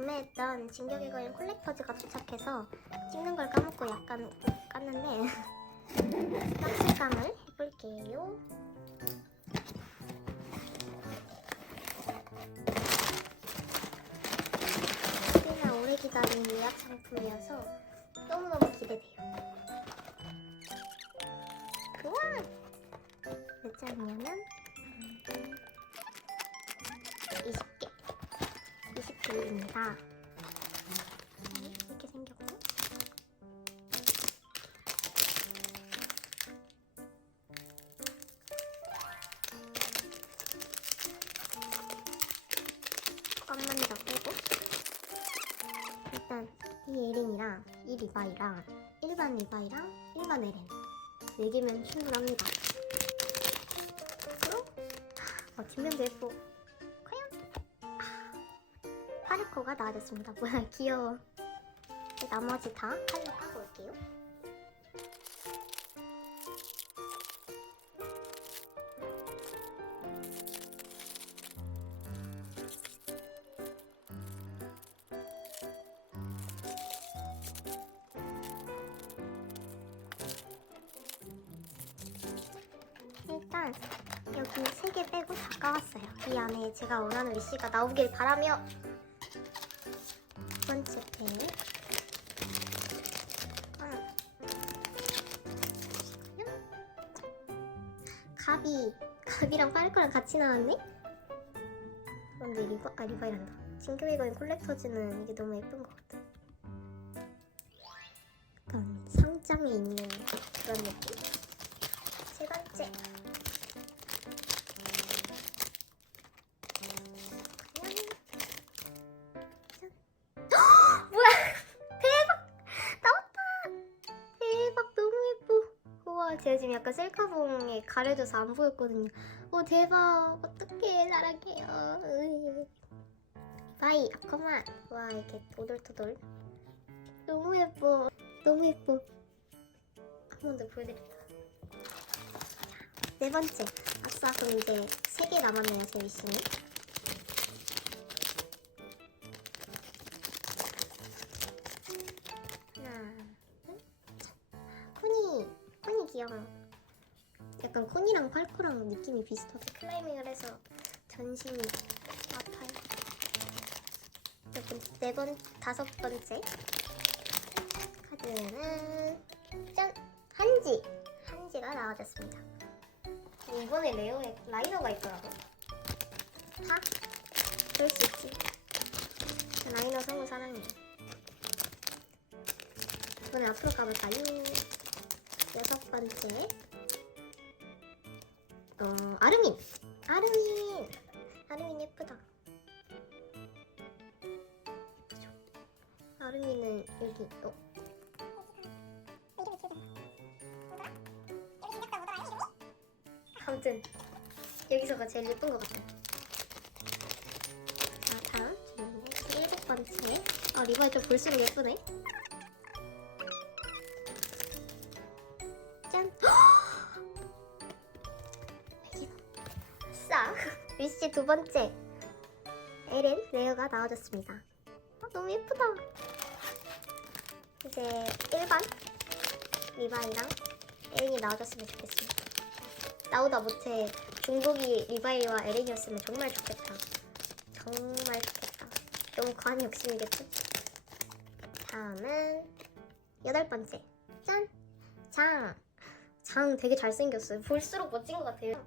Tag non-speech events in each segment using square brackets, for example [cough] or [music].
구매했던 진격의 거인 콜렉터즈가 도착해서 찍는 걸 까먹고 약간 깠는데 [laughs] 박스감을 해볼게요. 꽤나 오래 기다린 예약 상품이어서 너무너무 기대돼요. 우와! 몇 장이냐면 20개입니다. 이렇게 생겼고. 껌만 더 빼고. 일단 이 에린이랑 이 리바이랑 일반 리바이랑 일반 에린 4개면 충분합니다. 그럼 어, 뒷면도 예뻐 아, 파르코가 나와줬습니다. 뭐야 [laughs] 귀여워. 이제 나머지 다 칼로 까고 올게요. 일단 여기 세 개 빼고 다 까왔어요. 이 안에 제가 원하는 위시가 나오길 바라며 갑이 갑이랑 파르코랑 같이 나왔네? 근데 리바 아 리바이란다. 진교의 거인 콜렉터즈는 이게 너무 예쁜 것 같아. 약간 상장에 있는 그런 느낌. 세 번째. [gasps] 제가 지금 약간 셀카봉 에 가려져서 안 보였거든요. 오 대박. 어떡해 사랑해요. 바이 아까만. 와 이렇게 오돌토돌. 너무 예뻐. 너무 예뻐. 한 번 더 보여드릴게요. 네 번째. 아싸 그럼 이제 세 개 남았네요 제 위시는 하나, 둘, 셋. 코니, 코니 귀여워. 약간 코니랑 팔코랑 느낌이 비슷하죠. 클라이밍을 해서 전신이 아파요. 네 번, 다섯 번째 카드는 짠! 한지! 한지가 나와줬습니다. 이번에 레오에 라이너가 있더라고. 하? 그럴 수 있지. 라이너 성우 사랑해. 이번에 앞으로 가볼까요? 여섯 번째 어 아르민. 아르민. 아르민 예쁘다? 아르민은 여기 어. 아무튼 여기서가 제일 예쁜 것 같아요 자 다음 주문은 일곱 번째. 아 리바이 좀 볼수록 예쁘네 위시 두 번째 에렌 레어가 나와줬습니다. 아, 너무 예쁘다. 이제 일반 리바이랑 에렌이 나와줬으면 좋겠습니다. 나오다 못해 중복이 리바이와 에렌이었으면 정말 좋겠다. 정말 좋겠다. 너무 과한 욕심이겠지? 다음은 여덟 번째 짠! 장! 장 되게 잘생겼어요. 볼수록 멋진 것 같아요.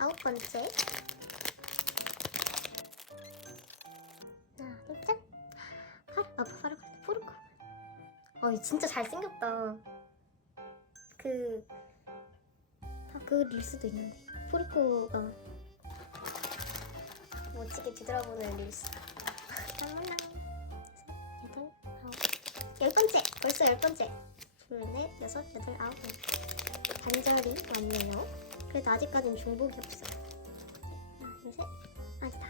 아홉 번째. 하나, 둘, 짠. 파, 아, 파르코 포르코. 어, 이 진짜 잘생겼다. 그, 아, 그 릴스도 있는데. 포르코가 멋지게 뒤돌아보는 릴스. 어머나. 여덟, 아홉. 열 번째! 벌써 열 번째! 둘, 넷, 여섯, 여덟, 아홉. 반절이 왔네요. 그래도 아직까진 중복이 없어. 하나, 둘, 셋. 아니다.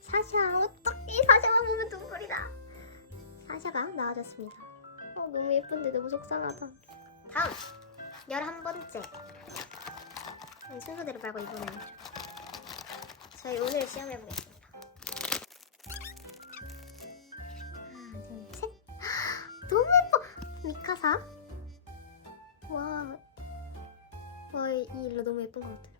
사샤, 어떡해. 사샤만 보면 눈물이 나. 사샤가 나와줬습니다. 어, 너무 예쁜데 너무 속상하다. 다음! 열한 번째. 아니, 순서대로 말고 이번에는 좀. 저희 오늘 시험해 보겠습니다. 하나, 둘, 셋. [gasps] 너무 예뻐. 미카사. 와, 와, 이 일로 너무 예쁜 것 같아요.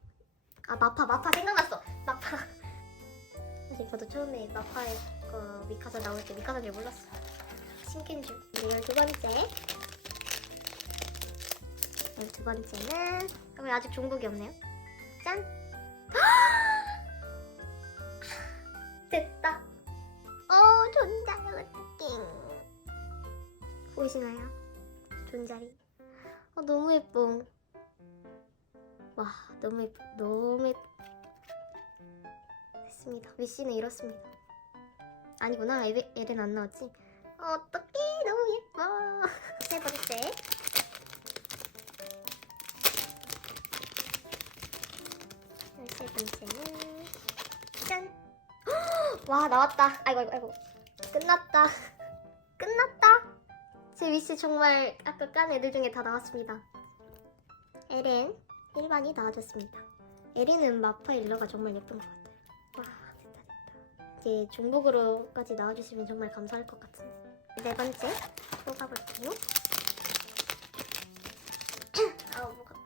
아, 마파, 마파 생각났어. 마파. [laughs] 사실 저도 처음에 마파의 그 미카사 나올 때 미카사인 줄 몰랐어. 신기인 줄. 네, 열두 번째. 열두 번째는 왜 아직 종복이 없네요? 짠. [gasps] 됐다. 어, 존자리 어떡해. 보이시나요? 존자리. 어, 너무 예뻐. 와, 너무 예뻐. 너무 예뻐. 됐습니다. 위씨는 이렇습니다. 아니구나. 에레, 에렌 안 나왔지? 어, 어떡해. 너무 예뻐. 세 번째. 세 번째는 짠. [gasps] 와 나왔다. 아이고 아이고 아이고. 끝났다. [laughs] 끝났다. 제 위시 정말 아까 깐 애들 중에 다 나왔습니다. 에렌 일반이 나와줬습니다. 에렌은 마파 일러가 정말 예쁜 것 같아요. 와 됐다 됐다. 이제 중복으로까지 나와주시면 정말 감사할 것 같은데. 네 번째 또 가볼게요. [coughs] 아우 목 아파.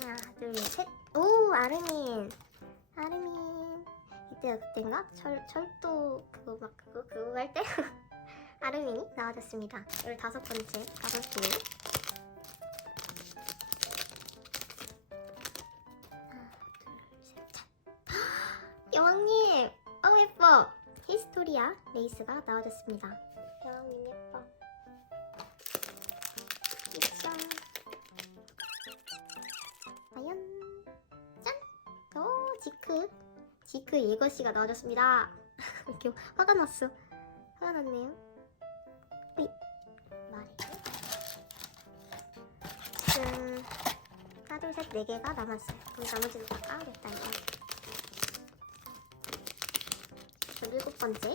하나 둘 셋. 오 아르민. 아르민. 이때가 그때인가? 철 철도 그거 막 그거 그거 할 때. [laughs] 아르민이 나와줬습니다. 열다섯 번째 가볼게요. 예뻐. 히스토리아 레이스가 나와줬습니다. 여왕님 예뻐. 입장. 과연 짠. 오 지크. 지크 예거 씨가 나와줬습니다. [laughs] 이렇게 화가 났어. 화가 났네요. 삐. 말해. 지금 하나 둘셋네 개가 남았어요. 그럼 나머지는 다 까야겠다 이거. 저 일곱 번째.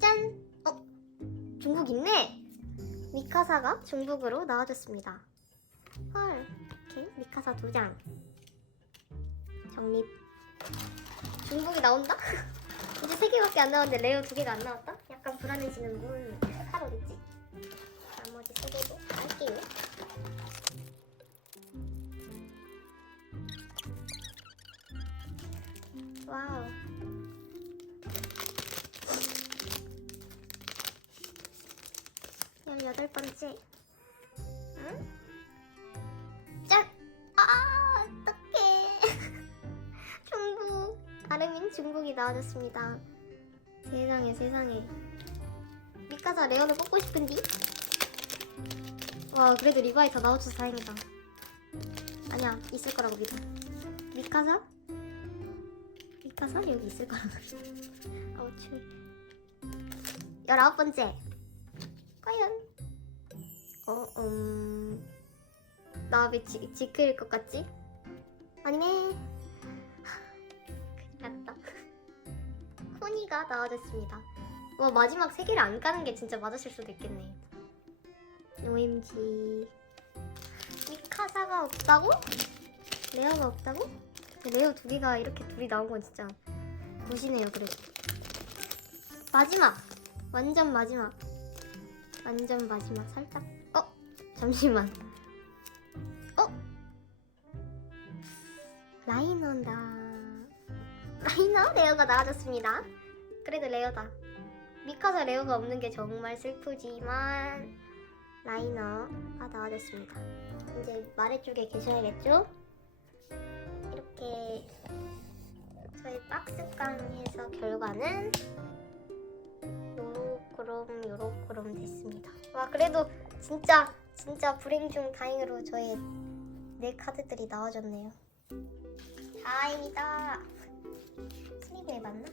짠. 어 중국 있네. 미카사가 중국으로 나와줬습니다. 헐. 이렇게 미카사 두 장. 정립. 중복이 나온다? [laughs] 이제 세 개밖에 안 나왔는데 레오 두 개가 안 나왔다? 약간 불안해지는군. 칼 어딨지? 나머지 세 개도 할게요. 와우. 여덟 번째. 응? 짠! 아, 어떡해. [laughs] 중국. 아르민 중국이 나와줬습니다. 세상에, 세상에. 미카사 레온을 뽑고 싶은디? 와, 그래도 리바이 다 나와줘서 다행이다. 아니야, 있을 거라고 믿어. 미카사? 미카사? 여기 있을 거라고 믿어. 아우, 추워. 열아홉 번째. 과연? 어, 음. 나왜 지크일 것 같지? 아니네. 큰일 났다. [laughs] 코니가 나와줬습니다. 와, 마지막 세 개를 안 까는 게 진짜 맞았을 수도 있겠네. OMG. 미카사가 없다고? 레어가 없다고? 레어 두 개가 이렇게 둘이 나온 건 진짜 무시네요, 그래도. 마지막! 완전 마지막. 완전 마지막. 살짝. 어? 잠시만. 어? 라이너다. 라이너 레어가 나와줬습니다. 그래도 레어다. 미카사 레어가 없는 게 정말 슬프지만 라이너가 나와줬습니다. 이제 마레쪽에 계셔야겠죠? 이렇게 저희 박스깡에서 결과는 와 그래도 진짜 진짜 불행 중 다행으로 저의 네 카드들이 나와줬네요. 다행이다. 슬리브에 맞나?